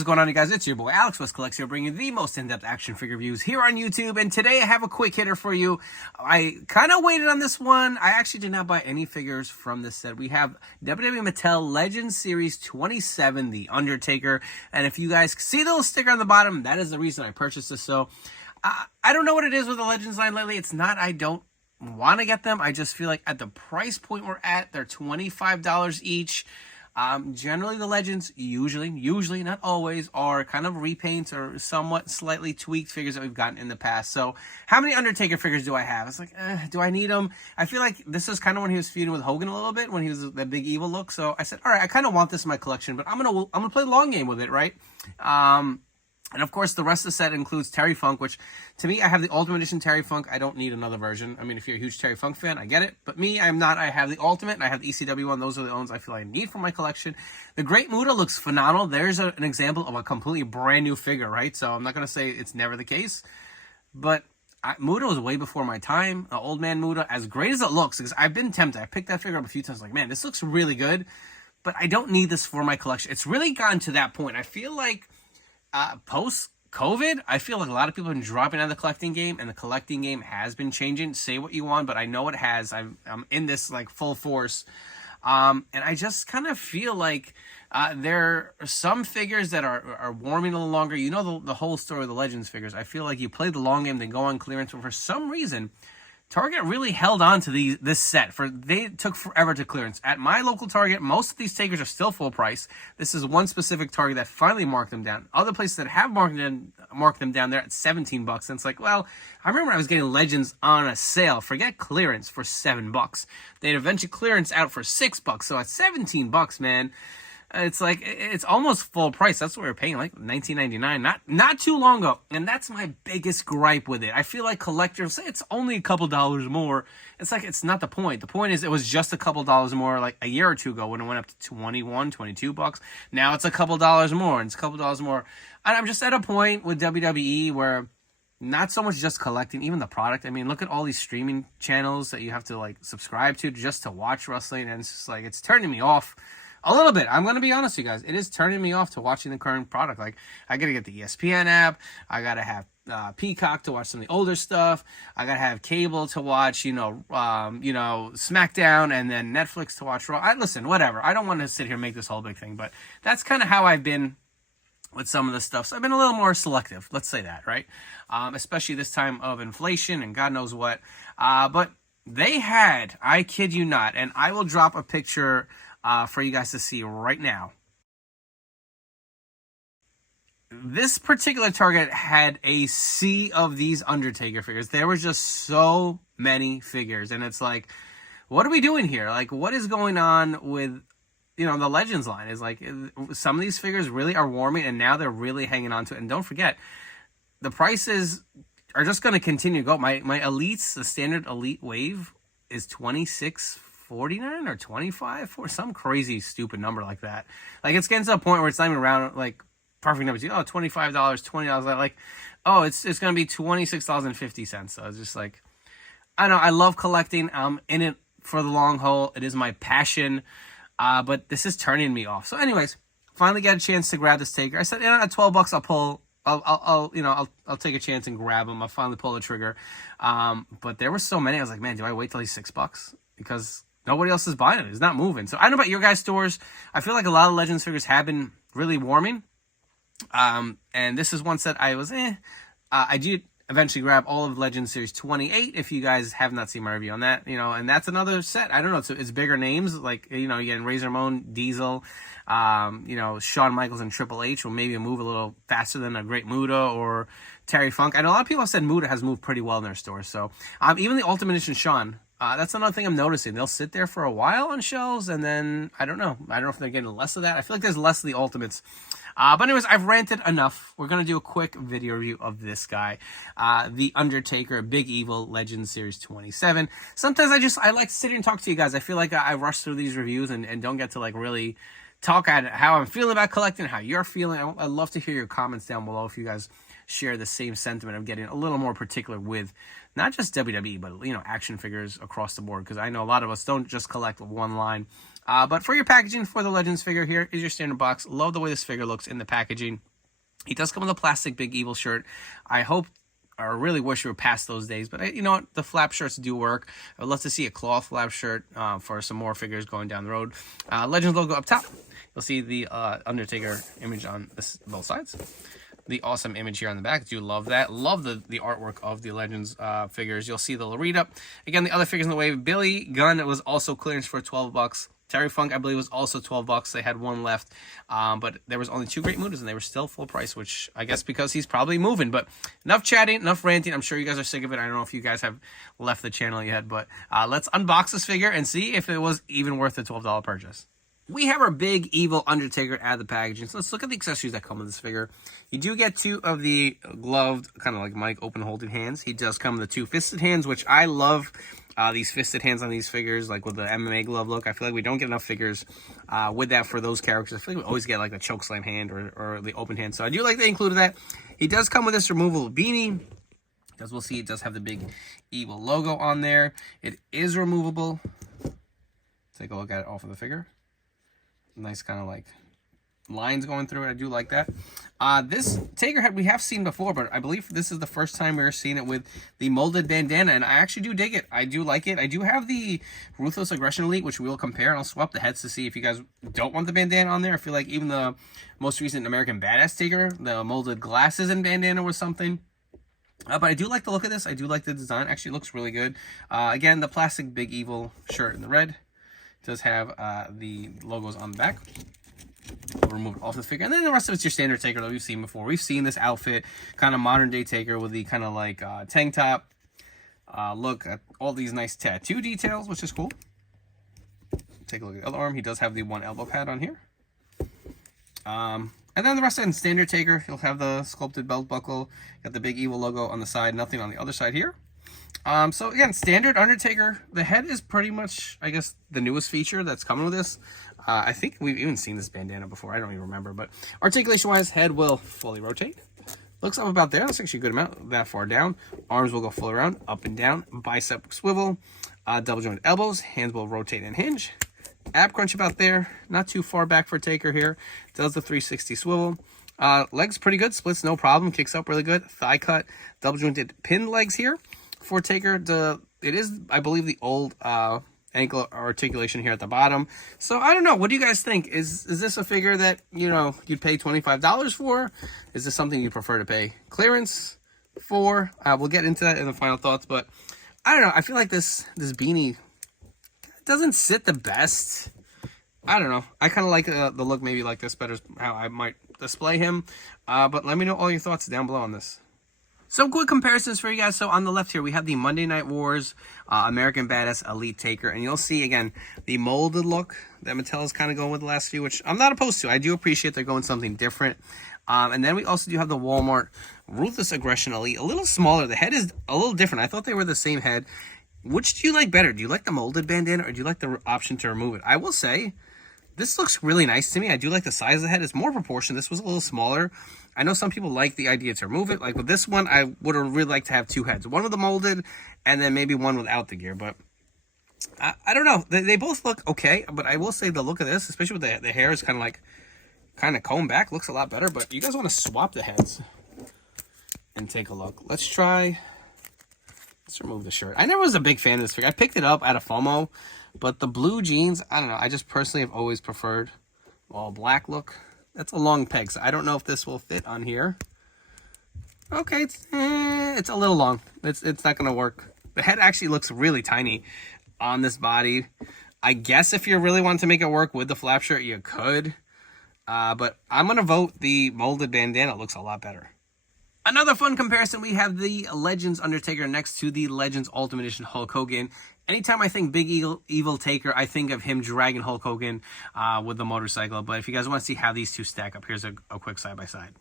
is going on, you guys? It's your boy Alex West Collects here, bringing the most in-depth action figure reviews here on YouTube. And today I have a quick hitter for you. I kind of waited on this one. I actually did not buy any figures from this set. We have WWE Mattel Legends Series 27, The Undertaker. And if you guys see the little sticker on the bottom, that is the reason I purchased this. So I don't know what it is with the Legends line lately. It's not I don't want to get them. I just feel like at the price point we're at, they're $25 each. Generally the Legends, usually, not always, are kind of repaints or somewhat slightly tweaked figures that we've gotten in the past. So how many Undertaker figures do I have? It's like, do I need them? I feel like this is kind of when he was feuding with Hogan a little bit, when he was that big evil look. So I said, all right, I kind of want this in my collection, but I'm gonna play the long game with it, right? And of course, the rest of the set includes Terry Funk, which, to me, I have the Ultimate Edition Terry Funk. I don't need another version. I mean, if you're a huge Terry Funk fan, I get it. But me, I'm not. I have the Ultimate, and I have the ECW one. Those are the ones I feel I need for my collection. The Great Muta looks phenomenal. There's an example of a completely brand new figure, right? So I'm not going to say it's never the case. But Muta was way before my time. Old man Muta, as great as it looks, because I've been tempted. I picked that figure up a few times, like, man, this looks really good. But I don't need this for my collection. It's really gotten to that point. I feel like post-COVID, I feel like a lot of people have been dropping out of the collecting game, and the collecting game has been changing. Say what you want, but I know it has. I'm in this like full force. And I just kind of feel like there are some figures that are warming a little longer. You know the whole story of the Legends figures. I feel like you play the long game, then go on clearance, but for some reason, Target really held on to this set. They took forever to clearance. At my local Target, most of these takers are still full price. This is one specific Target that finally marked them down. Other places that have marked them down, they're at $17. And it's like, well, I remember I was getting Legends on a sale. Forget clearance, for $7. They'd eventually clearance out for $6. So at $17, man, it's like, it's almost full price. That's what we were paying, like $19.99, not too long ago. And that's my biggest gripe with it. I feel like collectors say it's only a couple dollars more. It's like, it's not the point. The point is it was just a couple dollars more like a year or two ago when it went up to $21, $22. Now it's a couple dollars more, and it's a couple dollars more. And I'm just at a point with WWE where not so much just collecting, even the product. I mean, look at all these streaming channels that you have to like subscribe to just to watch wrestling. And it's just like, it's turning me off a little bit. I'm going to be honest with you guys. It is turning me off to watching the current product. Like, I got to get the ESPN app. I got to have Peacock to watch some of the older stuff. I got to have cable to watch, SmackDown, and then Netflix to watch Raw. Listen, whatever. I don't want to sit here and make this whole big thing, but that's kind of how I've been with some of this stuff. So I've been a little more selective. Let's say that, right? Especially this time of inflation and God knows what. But they had, I kid you not, and I will drop a picture for you guys to see right now. This particular Target had a sea of these Undertaker figures. There was just so many figures, and it's like, what are we doing here? Like, what is going on with, the Legends line? Is like, some of these figures really are warming, and now they're really hanging on to it. And don't forget, the prices are just going to continue to go. My Elites, the standard Elite Wave, is $26.49 or $25 for some crazy stupid number like that. Like, it's getting to a point where it's not even around like perfect numbers. $25, $20. Like, oh, it's going to be $26.50. So it's just like, I don't know. I love collecting. I'm in it for the long haul. It is my passion. But this is turning me off. So anyways, finally got a chance to grab this Taker. I said, at $12 I'll take a chance and grab them. I'll finally pull the trigger. But there were so many. I was like, man, do I wait till he's $6? Because nobody else is buying it. It's not moving. So I don't know about your guys' stores. I feel like a lot of Legends figures have been really warming. And this is one set I was, I did eventually grab all of Legends Series 28. If you guys have not seen my review on that, and that's another set. I don't know. It's bigger names. Like, you get Razor Ramon, Diesel, Shawn Michaels and Triple H will maybe move a little faster than a Great Muta or Terry Funk. I know a lot of people have said Muta has moved pretty well in their stores. So, even the Ultimate Edition Shawn, that's another thing I'm noticing. They'll sit there for a while on shelves, and then, I don't know if they're getting less of that. I feel like there's less of the Ultimates. But anyways, I've ranted enough. We're going to do a quick video review of this guy. The Undertaker, Big Evil, Legends Series 27. Sometimes I like to sit here and talk to you guys. I feel like I rush through these reviews and don't get to, like, really talk at how I'm feeling about collecting, how you're feeling. I'd love to hear your comments down below if you guys share the same sentiment of getting a little more particular with not just WWE, but, action figures across the board. Because I know a lot of us don't just collect one line. But for your packaging for the Legends figure, here is your standard box. Love the way this figure looks in the packaging. He does come with a plastic Big Evil shirt. I hope, or really wish we were past those days, but you know what? The flap shirts do work. I would love to see a cloth flap shirt for some more figures going down the road. Legends logo up top. You'll see the Undertaker image on both sides. The awesome image here on the back. Do love that. Love the artwork of the Legends figures. You'll see the Loretta. Again, the other figures in the wave. Billy Gunn was also clearance for $12. Terry Funk, I believe, was also $12. They had one left, but there was only 2 Great Mutas, and they were still full price, which I guess because he's probably moving. But enough chatting, enough ranting. I'm sure you guys are sick of it. I don't know if you guys have left the channel yet, but let's unbox this figure and see if it was even worth the $12 purchase. We have our Big Evil Undertaker out of the packaging. So let's look at the accessories that come with this figure. You do get 2 of the gloved, kind of like Mike, open holding hands. He does come with the 2 fisted hands, which I love. These fisted hands on these figures, like with the MMA glove look. I feel like we don't get enough figures with that for those characters. I feel like we always get like the chokeslam hand or the open hand. So I do like they included that. He does come with this removable beanie. As we'll see, it does have the Big Evil logo on there. It is removable. Take a look at it off of the figure. Nice kind of like lines going through it. I do like that. This Taker head we have seen before, but I believe this is the first time we're seeing it with the molded bandana, and I actually do dig it. I do like it. I do have the Ruthless Aggression Elite, which we will compare, and I'll swap the heads to see if you guys don't want the bandana on there. I feel like even the most recent American Badass Taker, the molded glasses and bandana was something. But I do like the look of this. I do like the design. Actually, it looks really good. Again, the plastic Big Evil shirt in the red. It does have the logos on the back. We'll remove it off the figure. And then the rest of it's your standard Taker that we've seen before. We've seen this outfit, kind of modern day Taker with the kind of like tank top. Look at all these nice tattoo details, which is cool. Take a look at the other arm. He does have the 1 elbow pad on here. And then the rest of it in standard Taker. He'll have the sculpted belt buckle. Got the Big Evil logo on the side. Nothing on the other side here. So again, standard Undertaker. The head is pretty much, I guess, the newest feature that's coming with this. I think we've even seen this bandana before. I don't even remember. But articulation-wise, head will fully rotate. Looks up about there. That's actually a good amount. That far down. Arms will go full around, up and down. Bicep swivel. Double jointed elbows. Hands will rotate and hinge. Ab crunch about there. Not too far back for Taker here. Does the 360 swivel. Legs pretty good. Splits no problem. Kicks up really good. Thigh cut. Double jointed pinned legs here for Taker. It is, I believe, the old ankle articulation here at the bottom. So I don't know. What do you guys think? Is this a figure that, you know, you'd pay $25 for? Is this something you prefer to pay clearance for? We'll get into that in the final thoughts, but I don't know. I feel like this beanie doesn't sit the best. I don't know. I kind of like the look maybe like this better, how I might display him. But let me know all your thoughts down below on this. Some quick comparisons for you guys. So on the left here, we have the Monday Night Wars American Badass Elite Taker. And you'll see, again, the molded look that Mattel is kind of going with the last few, which I'm not opposed to. I do appreciate they're going something different. And then we also do have the Walmart Ruthless Aggression Elite. A little smaller. The head is a little different. I thought they were the same head. Which do you like better? Do you like the molded bandana or do you like the option to remove it? I will say, this looks really nice to me. I do like the size of the head. It's more proportioned. This was a little smaller. I know some people like the idea to remove it. Like with this one, I would have really liked to have 2 heads. One with the molded and then maybe one without the gear. But I don't know. They both look okay. But I will say the look of this, especially with the hair is kind of combed back, looks a lot better. But you guys want to swap the heads and take a look. Let's remove the shirt. I never was a big fan of this figure. I picked it up out of FOMO. But the blue jeans, I don't know. I just personally have always preferred all black look. That's a long peg, so I don't know if this will fit on here. Okay, it's a little long. It's not going to work. The head actually looks really tiny on this body. I guess if you really want to make it work with the flap shirt, you could. But I'm going to vote the molded bandana. It looks a lot better. Another fun comparison, we have the Legends Undertaker next to the Legends Ultimate Edition Hulk Hogan. Anytime I think Big Evil Taker, I think of him dragging Hulk Hogan with the motorcycle. But if you guys want to see how these two stack up, here's a quick side-by-side.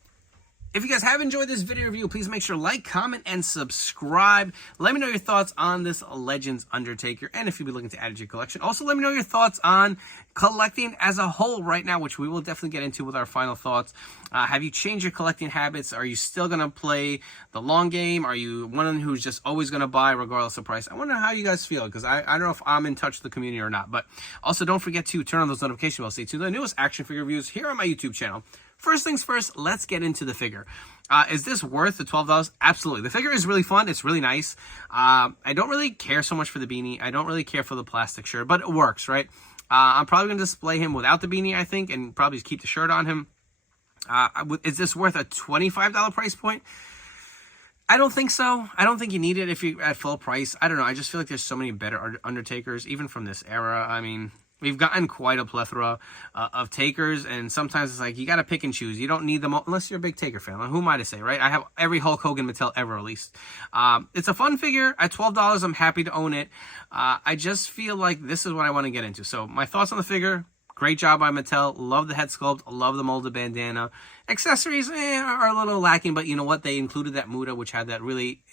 If you guys have enjoyed this video review, please make sure to like, comment, and subscribe. Let me know your thoughts on this Legends Undertaker, and if you'll be looking to add it to your collection. Also, let me know your thoughts on collecting as a whole right now, which we will definitely get into with our final thoughts. Have you changed your collecting habits? Are you still going to play the long game? Are you one who's just always going to buy regardless of price? I wonder how you guys feel, because I don't know if I'm in touch with the community or not. But also, don't forget to turn on those notification bells. Stay tuned to the newest action figure reviews here on my YouTube channel. first things first, let's get into the figure. Is this worth the $12? Absolutely. The figure is really fun. It's really nice. I don't really care so much for the beanie. I don't really care for the plastic shirt, but it works, right? I'm probably going to display him without the beanie, I think, and probably just keep the shirt on him. Is this worth a $25 price point? I don't think so. I don't think you need it if you're at full price. I don't know. I just feel like there's so many better Undertakers, even from this era. I mean, we've gotten quite a plethora of takers, and sometimes it's like you got to pick and choose. You don't need them all, unless you're a big Taker fan. Who am I to say, right? I have every Hulk Hogan Mattel ever released. It's a fun figure. At $12, I'm happy to own it. I just feel like this is what I want to get into. So my thoughts on the figure. Great job by Mattel. Love the head sculpt. Love the molded bandana. Accessories are a little lacking, but you know what? They included that Muda, which had that really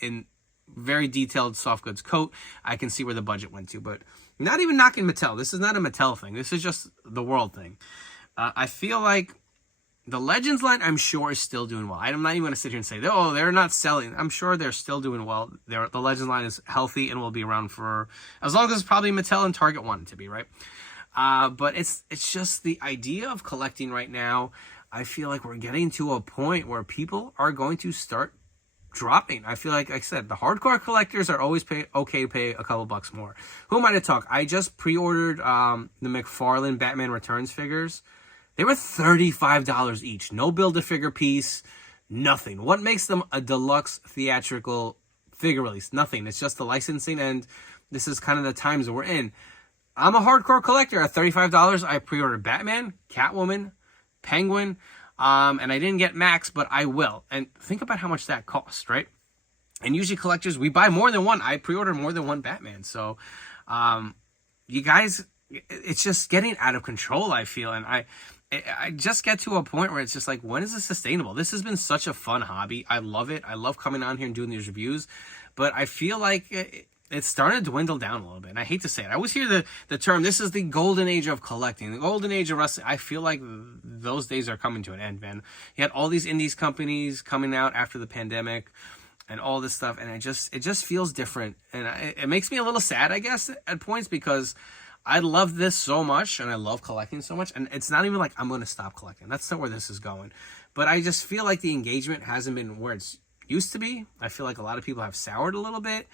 very detailed soft goods coat. I can see where the budget went to, but not even knocking Mattel. This is not a Mattel thing. This is just the world thing. I feel like the Legends line, I'm sure, is still doing well. I'm not even going to sit here and say, oh, they're not selling. I'm sure they're still doing well. The Legends line is healthy and will be around for as long as probably Mattel and Target want it to be, right? But it's just the idea of collecting right now. I feel like we're getting to a point where people are going to start dropping. I feel like I said, the hardcore collectors are always okay to pay a couple bucks more. Who am I to talk? I just pre-ordered the McFarlane Batman Returns figures. They were $35 each. No Build-A-Figure piece, nothing. What makes them a deluxe theatrical figure release? Nothing. It's just the licensing, and this is kind of the times that we're in. I'm a hardcore collector. At $35, I pre-ordered Batman, Catwoman, Penguin, and I didn't get Max, but I will. And think about how much that cost, right? And usually collectors, we buy more than one. I pre-ordered more than one Batman. So, you guys, it's just getting out of control, I feel. And I just get to a point where it's just like, when is this sustainable? This has been such a fun hobby. I love it. I love coming on here and doing these reviews. But I feel like it's starting to dwindle down a little bit. And I hate to say it. I always hear the term, this is the golden age of collecting, the golden age of wrestling. I feel like those days are coming to an end, man. You had all these indies companies coming out after the pandemic and all this stuff. And it just feels different. And it makes me a little sad, I guess, at points, because I love this so much and I love collecting so much. And it's not even like I'm going to stop collecting. That's not where this is going. But I just feel like the engagement hasn't been where it's used to be. I feel like a lot of people have soured a little bit.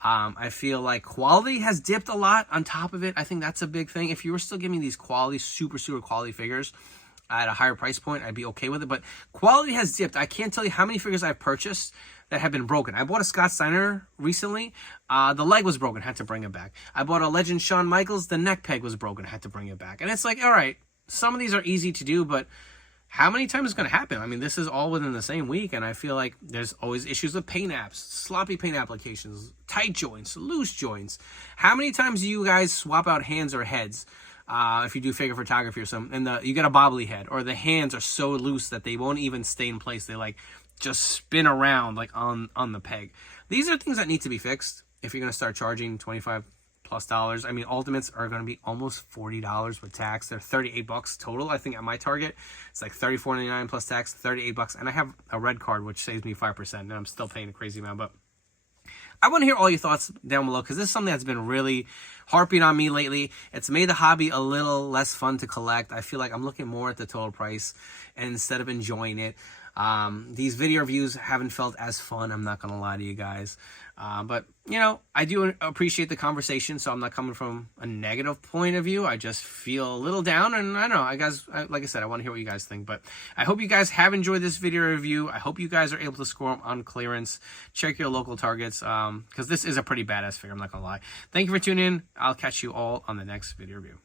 I feel like quality has dipped a lot on top of it. I think that's a big thing. If you were still giving me these quality, super quality figures at a higher price point, I'd be okay with it. But quality has dipped. I can't tell you how many figures I've purchased that have been broken. I bought a Scott Steiner recently. The leg was broken, had to bring it back. I bought a Legend Shawn Michaels. The neck peg was broken, had to bring it back. And it's like, all right, some of these are easy to do, but how many times is going to happen? I mean, this is all within the same week, and I feel like there's always issues with paint apps, sloppy paint applications, tight joints, loose joints. How many times do you guys swap out hands or heads if you do figure photography or something, and you get a bobbly head, or the hands are so loose that they won't even stay in place. They like just spin around like on the peg. These are things that need to be fixed if you're going to start charging $25+ dollars. I mean, Ultimates are going to be almost $40 with tax. They're $38 total. I think at my Target, it's like $34.99 plus tax, $38. And I have a red card, which saves me 5%, and I'm still paying a crazy amount. But I want to hear all your thoughts down below, because this is something that's been really harping on me lately. It's made the hobby a little less fun to collect. I feel like I'm looking more at the total price, and instead of enjoying it, these video reviews haven't felt as fun. I'm not going to lie to you guys. But, you know, I do appreciate the conversation, so I'm not coming from a negative point of view. I just feel a little down, and I don't know. Like I said, I want to hear what you guys think. But I hope you guys have enjoyed this video review. I hope you guys are able to score them on clearance. Check your local Targets, because this is a pretty badass figure. I'm not going to lie. Thank you for tuning in. I'll catch you all on the next video review.